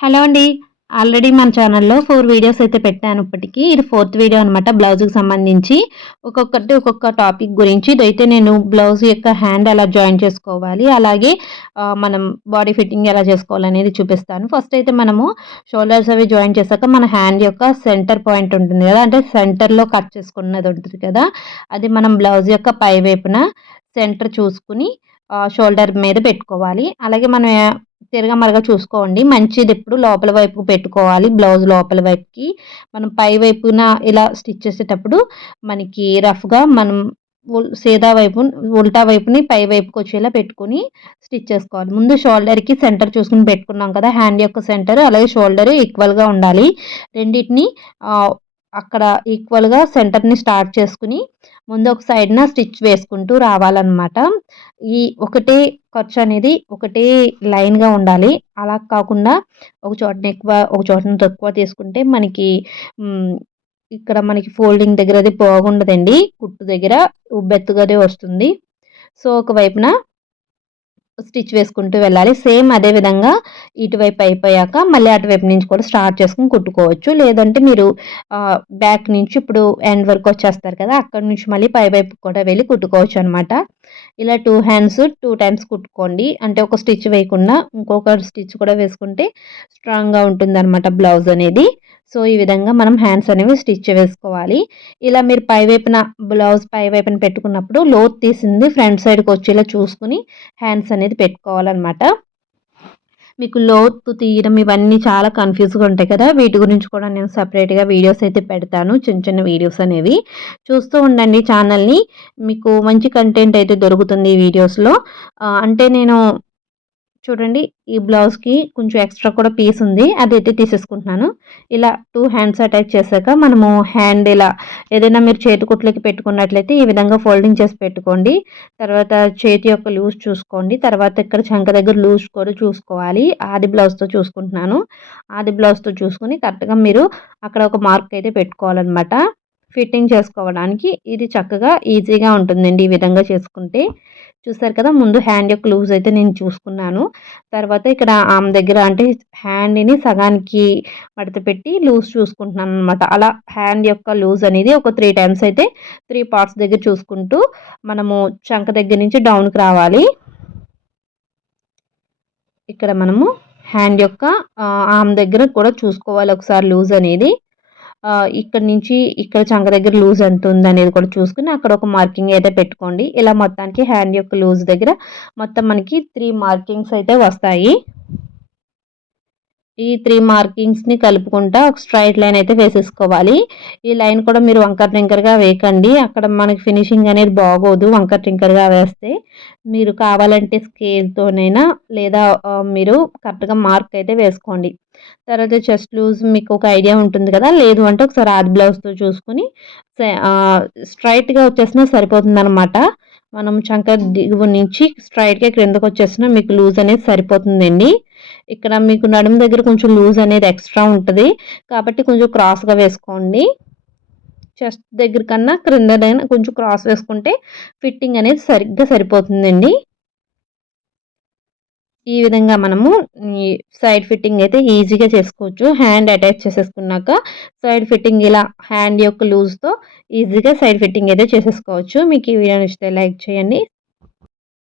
Hello అండి. Already మన ఛానల్లో ఫోర్ వీడియోస్ అయితే పెట్టాను ఇప్పటికీ. ఇది ఫోర్త్ వీడియో అనమాట బ్లౌజ్కి సంబంధించి. ఒక్కొక్కటి ఒక్కొక్క టాపిక్ గురించి. ఇదైతే నేను బ్లౌజ్ యొక్క హ్యాండ్ ఎలా జాయిన్ చేసుకోవాలి అలాగే మనం బాడీ ఫిట్టింగ్ ఎలా చేసుకోవాలనేది చూపిస్తాను. ఫస్ట్ అయితే మనము షోల్డర్స్ అవి జాయిన్ చేశాక మన హ్యాండ్ యొక్క సెంటర్ పాయింట్ ఉంటుంది కదా అంటే సెంటర్లో కట్ చేసుకున్నది ఉంటుంది కదా అది మనం బ్లౌజ్ యొక్క పై వైపున సెంటర్ చూసుకుని షోల్డర్ మీద పెట్టుకోవాలి. అలాగే మనం తిరగమరగా చూసుకోండి. మంచిది ఎప్పుడు లోపల వైపు పెట్టుకోవాలి. బ్లౌజ్ లోపల వైపుకి. మనం పై వైపున ఇలా స్టిచ్ చేసేటప్పుడు మనకి రఫ్గా మనం సేదా వైపు ఉల్టా వైపుని పై వైపుకి వచ్చేలా పెట్టుకుని స్టిచ్ చేసుకోవాలి. ముందు షోల్డర్కి సెంటర్ చూసుకుని పెట్టుకున్నాం కదా హ్యాండ్ యొక్క సెంటర్ అలాగే షోల్డర్ ఈక్వల్గా ఉండాలి. రెండింటిని అక్కడ ఈక్వల్గా సెంటర్ని స్టార్ట్ చేసుకుని ముందు ఒక సైడ్న స్టిచ్ వేసుకుంటూ రావాలన్నమాట. ఈ ఒకటే ఖర్చు అనేది ఒకటే లైన్గా ఉండాలి. అలా కాకుండా ఒక చోటన ఎక్కువ ఒక చోటన తక్కువ తీసుకుంటే మనకి ఇక్కడ మనకి ఫోల్డింగ్ దగ్గర అది బాగుండదండి. కుట్టు దగ్గర ఉబ్బెత్తుగానే వస్తుంది. సో ఒకవైపున స్టిచ్ వేసుకుంటూ వెళ్ళాలి. సేమ్ అదే విధంగా ఇటువైపు అయిపోయాక మళ్ళీ అటువైపు నుంచి కూడా స్టార్ట్ చేసుకుని కుట్టుకోవచ్చు. లేదంటే మీరు బ్యాక్ నుంచి ఇప్పుడు ఎండ్ వరకు వచ్చేస్తారు కదా అక్కడ నుంచి మళ్ళీ పై వైపు కూడా వెళ్ళి కుట్టుకోవచ్చు అనమాట ఇలా టూ హ్యాండ్స్ టూ టైమ్స్ కుట్టుకోండి. అంటే ఒక స్టిచ్ వేయకుండా ఇంకొక స్టిచ్ కూడా వేసుకుంటే స్ట్రాంగ్గా ఉంటుంది బ్లౌజ్ అనేది. సో ఈ విధంగా మనం హ్యాండ్స్ అనేవి స్టిచ్ వేసుకోవాలి. ఇలా మీరు పై వైపున బ్లౌజ్ పై వైపున పెట్టుకున్నప్పుడు లోత్ తీసింది ఫ్రంట్ సైడ్కి వచ్చేలా చూసుకుని హ్యాండ్స్ అనేది పెట్టుకోవాలన్నమాట. మీకు లోతు తీయడం ఇవన్నీ చాలా కన్ఫ్యూజ్గా ఉంటాయి కదా. వీటి గురించి కూడా నేను సపరేట్గా వీడియోస్ అయితే పెడతాను. చిన్న చిన్న వీడియోస్ అనేవి. చూస్తూ ఉండండి ఛానల్ని మీకు మంచి కంటెంట్ అయితే దొరుకుతుంది ఈ వీడియోస్లో అంటే నేను చూడండి ఈ బ్లౌజ్కి కొంచెం ఎక్స్ట్రా కూడా పీస్ ఉంది. అది ఎత్తి తీసేసుకుంటున్నాను. ఇలా టూ హ్యాండ్స్ అటాచ్ చేశాక మనము హ్యాండ్ ఇలా ఏదైనా మీరు చేతి కుట్లకి పెట్టుకున్నట్లయితే ఈ విధంగా ఫోల్డింగ్ చేసి పెట్టుకోండి. తర్వాత చేతి యొక్క లూజ్ చూసుకోండి. తర్వాత ఇక్కడ చంక దగ్గర లూజ్ కూడా చూసుకోవాలి. ఆది బ్లౌజ్తో చూసుకుంటున్నాను. ఆది బ్లౌజ్తో చూసుకుని కరెక్ట్గా మీరు అక్కడ ఒక మార్క్ అయితే పెట్టుకోవాలన్నమాట. ఫిట్టింగ్ చేసుకోవడానికి ఇది చక్కగా ఈజీగా ఉంటుందండి ఈ విధంగా చేసుకుంటే. చూసారు కదా ముందు హ్యాండ్ యొక్క లూజ్ అయితే నేను చూసుకున్నాను. తర్వాత ఇక్కడ ఆమె దగ్గర అంటే హ్యాండ్ని సగానికి మడత పెట్టి లూజ్ చూసుకుంటున్నాను అనమాట అలా హ్యాండ్ యొక్క లూజ్ అనేది ఒక త్రీ టైమ్స్ అయితే త్రీ పార్ట్స్ దగ్గర చూసుకుంటూ మనము చంక దగ్గర నుంచి డౌన్కి రావాలి. ఇక్కడ మనము హ్యాండ్ యొక్క ఆమె దగ్గర కూడా చూసుకోవాలి ఒకసారి లూజ్ అనేది. ఇక్కడ నుంచి ఇక్కడ చంక దగ్గర లూజ్ ఎంత ఉంది అనేది కూడా చూసుకుని అక్కడ ఒక మార్కింగ్ అయితే పెట్టుకోండి. ఇలా మొత్తానికి హ్యాండ్ యొక్క లూజ్ దగ్గర మొత్తం మనకి త్రీ మార్కింగ్స్ అయితే వస్తాయి. ఈ త్రీ మార్కింగ్స్ని కలుపుకుంటా ఒక స్ట్రైట్ లైన్ అయితే వేసేసుకోవాలి. ఈ లైన్ కూడా మీరు వంకర్ టింకర్గా వేయకండి. అక్కడ మనకి ఫినిషింగ్ అనేది బాగోదు వంకర్ టింకర్గా వేస్తే. మీరు కావాలంటే స్కేల్తోనైనా లేదా మీరు కరెక్ట్గా మార్క్ అయితే వేసుకోండి. తర్వాత చెస్ట్ లూజ్ మీకు ఒక ఐడియా ఉంటుంది కదా లేదు అంటే ఒకసారి ఆది బ్లౌజ్తో చూసుకుని స్ట్రైట్గా వచ్చేసినా సరిపోతుంది అనమాట మనం చంక దిగువ నుంచి స్ట్రైట్గా క్రిందకు వచ్చేసినా మీకు లూజ్ అనేది సరిపోతుందండి. ఇక్కడ మీకు నడుము దగ్గర కొంచెం లూజ్ అనేది ఎక్స్ట్రా ఉంటుంది. కాబట్టి కొంచెం క్రాస్గా వేసుకోండి. చెస్ట్ దగ్గర కన్నా క్రిందనైనా కొంచెం క్రాస్ వేసుకుంటే ఫిట్టింగ్ అనేది సరిగ్గా సరిపోతుందండి. ఈ విధంగా మనము సైడ్ ఫిట్టింగ్ అయితే ఈజీగా చేసుకోవచ్చు. హ్యాండ్ అటాచ్ చేసేసుకున్నాక సైడ్ ఫిట్టింగ్ ఇలా హ్యాండ్ యొక్క లూజ్తో ఈజీగా సైడ్ ఫిట్టింగ్ అయితే చేసేసుకోవచ్చు. మీకు ఈ వీడియో నచ్చితే లైక్ చేయండి.